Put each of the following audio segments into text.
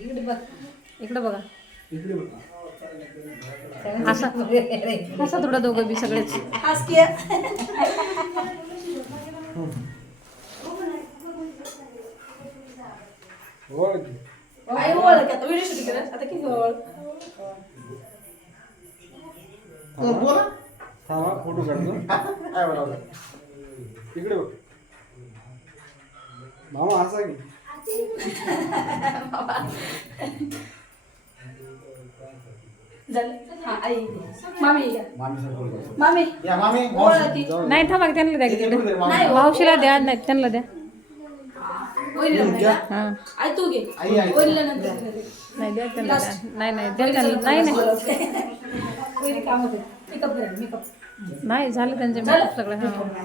इकडे बघ. इकडं बघा. इकडे बघा. असा असा थोडं दोघं बी सगळेच. फोटो काढतो. इकडे बघ. मामा असा की मामी. या मामी की नाही थांबा त्यांना द्या इथे तिकडे? नाही, मावशीला द्या नाही त्यांना द्या. नाही ना? हा. आई तू घे. आई, आई. वहिनीला नंतर नाही द्या त्यांना द्या. नाही नाही द्या त्यांना. नाही नाही. वहिनी काम होते. मेकअप करा मेकअप नाही झालं त्यांचे सगळं हा. करा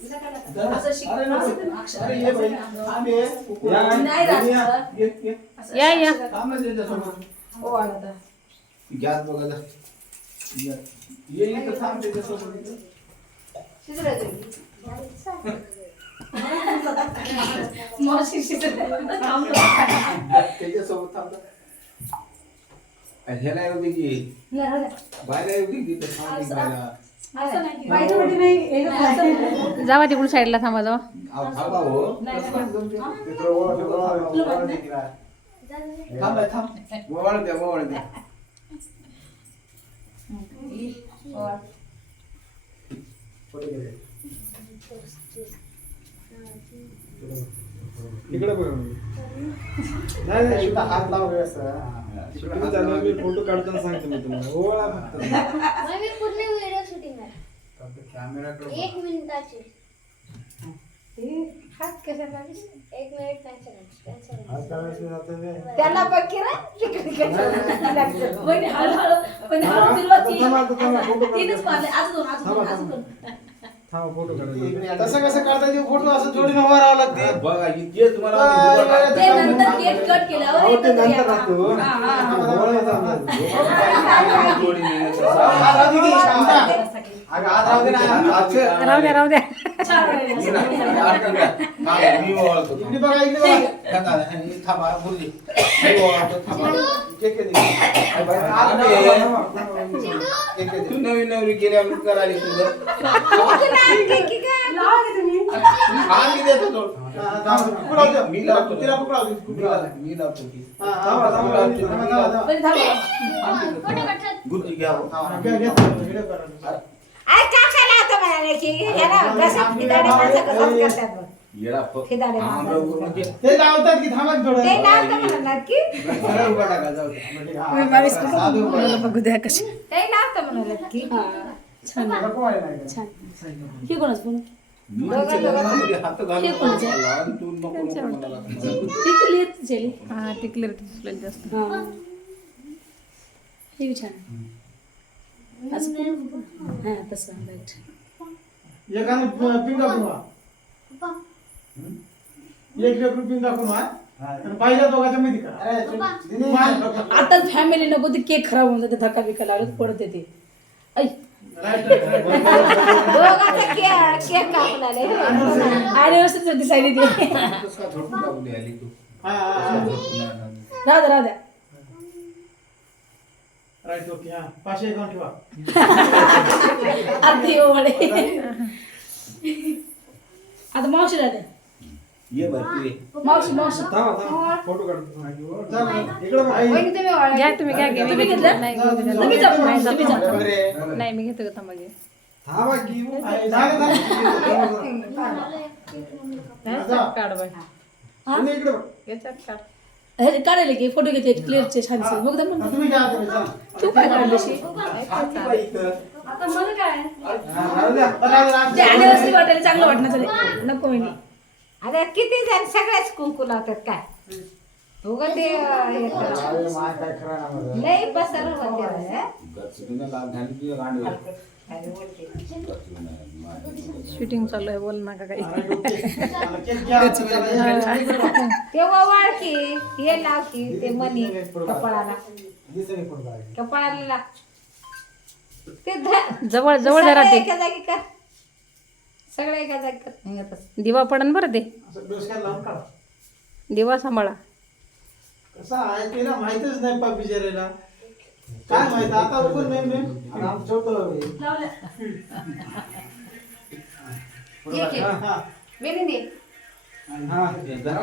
असं शिक अरे अक्षर अरे ये बाई. थांब ये. या. नाही राहत ये, जरा. ये, ये. असं या, या. अक्षर- थांब ना त्याच्यासोबत. हो आला आता. गॅस बघा जा. ये. ये इथं थांब त्याच्यासोबत इथं. मावशी शिकत थांबलो. त्याच्यासोबत थांब जा. अरे ह्याला येऊ दे की नाही, राहू दे. बायला येऊ दे की इथं थांब की-. जावा तिकडून साईडला थांबा जावा. हो. इकडे बघ. नाही नाही इथं हात लाव फोटो काढताना सांगतो मी तुम्हाला. ओळा फक्त आम्ही पूर्ण व्हिडिओ शूटिंग आहे फक्त कॅमेराकडे एक मिनिटाची हात कशाला लागले? एक मिनिट कॅन्सल कॅन्सल हात लावायचे जातं ते. त्याला बघ की रे, तिकडे कशाला लागलं? वहिनी हळूहळू वहिनी हळू फिरवत की. थांबा, थांबा, थांबा, असं, फोटो तीनच काढतो. मारले अजून दोन अजून दोन अजून दोन थांबा फोटो काढायचा तसं कसं काढता येईल फोटो असं थोडी उभा राहावं लागते बघा इतके तुम्हाला बाय, उभं बाय, राहतं. ते नंतर केक कट केल्यावर अहो, ते एकत्र नंतर या. राहतो. हा, हा, हा. ओळायचा नाही. जोडी नाही. हात राहू दे की, थांबा. राहू द्या राहू द्या. तू नवीन नवरी गेल्यावर करायला तुझं. मी लावतो. तिला. मी लावतो, की. हा, घ्या हो. हा. आई काकाला आता म्हणाले की ह्याला घशात खिदाडे माणसं कसं करतात बघ. येडा फ- खिदाडे आम्हाला माणसं. उभं म्हणजे ते लावतात की थांबा की थोडं ते लावतं म्हणणार की सरळ उभा टाका, जाऊ दे. हा, बावीस साधं उभं राहा. बघू द्या कशी ते लावतं म्हणाले की नको व्हायला नाही का? हे कोणाचं फोन? मी तिच्या लग्नामध्ये हात घालून हे कोणाचं? बोलायला आणि तू नको नको म्हणाला. ती कुठली आहे तुझी? हा ती क्लिअरिटी दिसलेली जास्त हा. हे करू? हा तसं राईट एकानं प- पिन दाखवून व्हा. एक लेकरू पिन दाखवून व्हा. आणि पहिल्या दोघांच्या मध्ये करा. मान- आता फॅमिली नको ते केक खराब होऊन जाते धक्का बिक्का लागला पडते ते ऐ राईट, राईट, राईट. दोघांचा राईट ओके हा पाचशे अकाउंट ठेवा आरती म्हणे आता मावशी राहते ये बाई तू ये. मावशी मावशी थांबा थांबा फोटो काढतो चल, इकडे बघ आई. घ्या तुम्ही घ्या घ्या मी तुम्ही घेते. घेतलं? नाही घेऊ द्या. तुम्ही जा, नाही, तुम्ही जा. जातो. बरे. नाही मी घेते थांबा थांबा की आई, झालं. जा. काढ तुम्ही इकडे बघ. याच्यात काढ हे काढले की फोटो घेते क्लिअरचे छान बघ तर तुम्ही घ्या तुम्ही, जा. तू काय काढलीशी. आता हा, वाटायला चांगलं वाटणार झाले नको म्हणे. अरे किती जण सगळेच कुंकू लावतात काय? उगा ते अं, हे करा. अरे माय काय खरं ना माझं. लई पसार होते की. शूटिंग चालू आहे बोल नका काही. ते ओवाळ की हे लाव की ते मनी कपाळाला. कपाळाला. लाव ते जवळ जवळ जरा ते एका जागी कर. सगळं एका जागी कर. दिवा पडन बरं ते. दिवा सांभाळा. कसं आहे ते ना माहितच नाही पा बिचारायला काय माहित? आता उभं नेम नेम आणि आमचं छोटं ये की. हा, हा. वेणी दे. हा.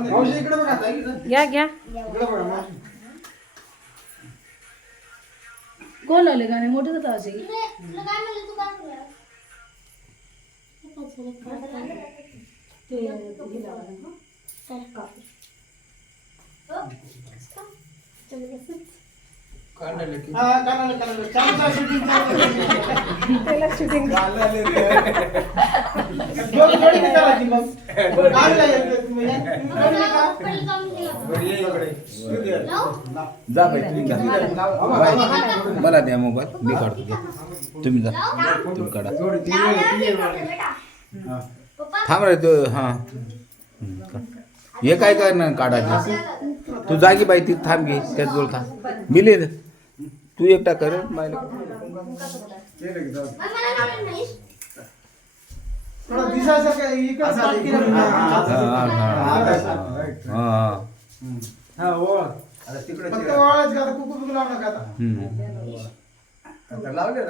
मावशी इकडे बघा घ्या घ्या. बघा मावशी. कोण लावले गाणे? मोठे तर आवाज़ आहे हे कानाला कानाला. चालू. जोडी- मग. काढलं तुम्ही. का? जा बाई तुम्ही घ्या बाई, मला द्या मोबाईल मी काढतो घ्या. तुम्ही जा. तुम्ही काढा. पप्पा. थांब रे तू हा. काढ. हे काय करणार काढायचं? तू जागी बाई ती थांब घे त्याच बोल थांब मिले तू एकटा कर. हा, हा, हा, हा, हा, हा. हा, तिकडे. लावले